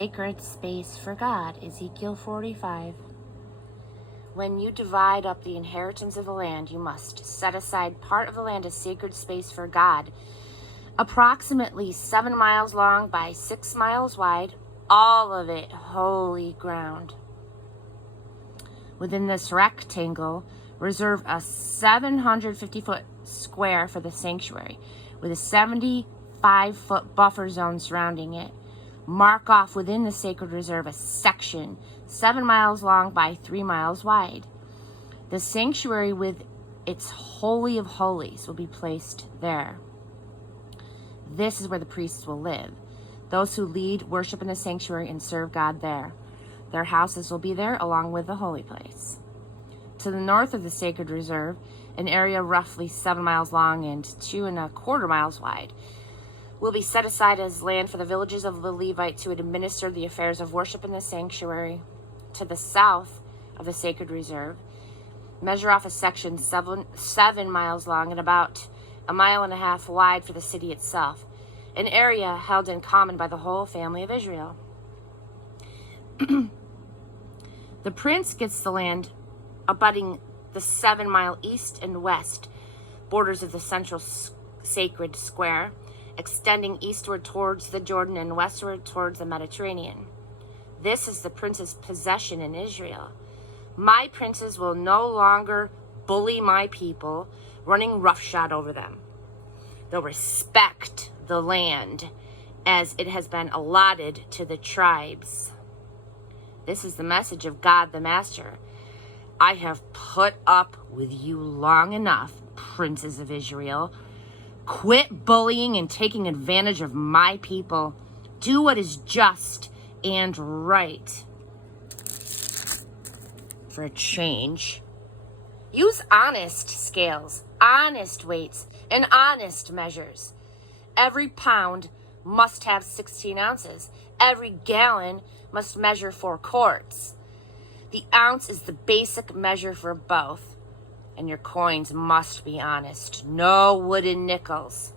Sacred space for God, Ezekiel 45. When you divide up the inheritance of the land, you must set aside part of the land as sacred space for God, approximately 7 miles long by 6 miles wide, all of it holy ground. Within this rectangle, reserve a 750-foot square for the sanctuary, with a 75-foot buffer zone surrounding it. Mark off within the sacred reserve a section 7 miles long by 3 miles wide. The sanctuary with its Holy of Holies will be placed there. This is where the priests will live. Those who lead worship in the sanctuary and serve God there. Their houses will be there along with the holy place. To the north of the sacred reserve, an area roughly 7 miles long and 2¼ miles wide, will be set aside as land for the villages of the Levites who would administer the affairs of worship in the sanctuary. To the south of the sacred reserve, measure off a section 7 miles long and about 1.5 miles wide for the city itself, an area held in common by the whole family of Israel. The prince gets the land abutting the 7-mile east and west borders of the central sacred square, extending eastward towards the Jordan and westward towards the Mediterranean. This is the prince's possession in Israel. My princes will no longer bully my people, running roughshod over them. They'll respect the land as it has been allotted to the tribes. This is the message of God the Master. I have put up with you long enough, princes of Israel. Quit bullying and taking advantage of my people. Do what is just and right. For a change, use honest scales, honest weights, and honest measures. Every pound must have 16 ounces. Every gallon must measure 4 quarts. The ounce is the basic measure for both. And your coins must be honest. No wooden nickels.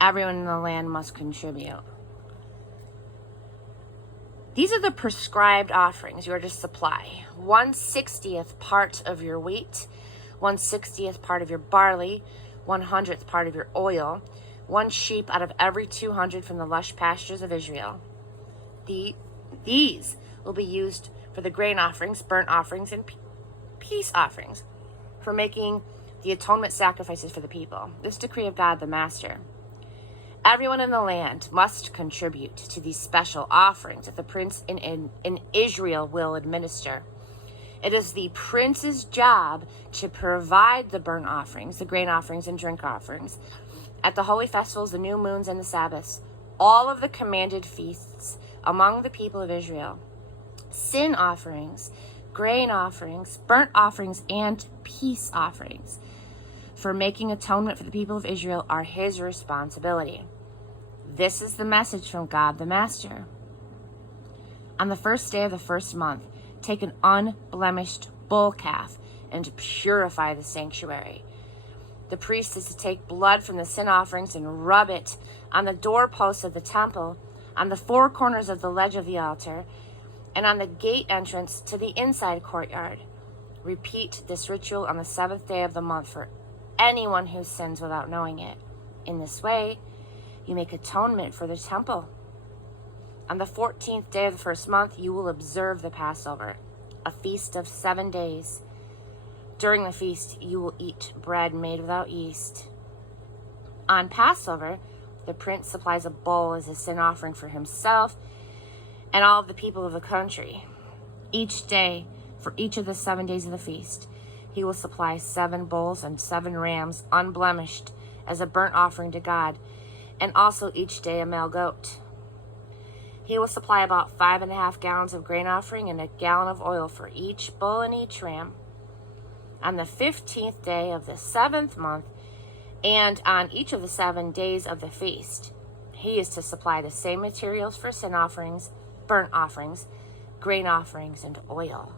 Everyone in the land must contribute. These are the prescribed offerings you are to supply. 1/60th part of your wheat, 1/60th part of your barley, 100th part of your oil, 1 sheep out of every 200 from the lush pastures of Israel. These will be used for the grain offerings, burnt offerings, and peace offerings, for making the atonement sacrifices for the people. This decree of God the Master. Everyone in the land must contribute to these special offerings that the prince in Israel will administer. It is the prince's job to provide the burnt offerings, the grain offerings, and drink offerings at the holy festivals, the new moons, and the Sabbaths, all of the commanded feasts among the people of Israel. Sin offerings, grain offerings, burnt offerings, and peace offerings for making atonement for the people of Israel are his responsibility. This is the message from God the Master. On the first day of the first month, take an unblemished bull calf and purify the sanctuary. The priest is to take blood from the sin offerings and rub it on the doorposts of the temple, on the 4 corners of the ledge of the altar, and on the gate entrance to the inside courtyard. Repeat this ritual on the 7th day of the month for anyone who sins without knowing it. In this way, you make atonement for the temple. On the 14th day of the first month, you will observe the Passover, a feast of 7 days. During the feast, you will eat bread made without yeast. On Passover, the prince supplies a bull as a sin offering for himself and all of the people of the country. Each day, for each of the 7 days of the feast, he will supply 7 bulls and 7 rams, unblemished, as a burnt offering to God, and also each day a male goat. He will supply about 5.5 gallons of grain offering and 1 gallon of oil for each bull and each ram. On the 15th day of the 7th month, and on each of the 7 days of the feast, he is to supply the same materials for sin offerings, burnt offerings, grain offerings, and oil.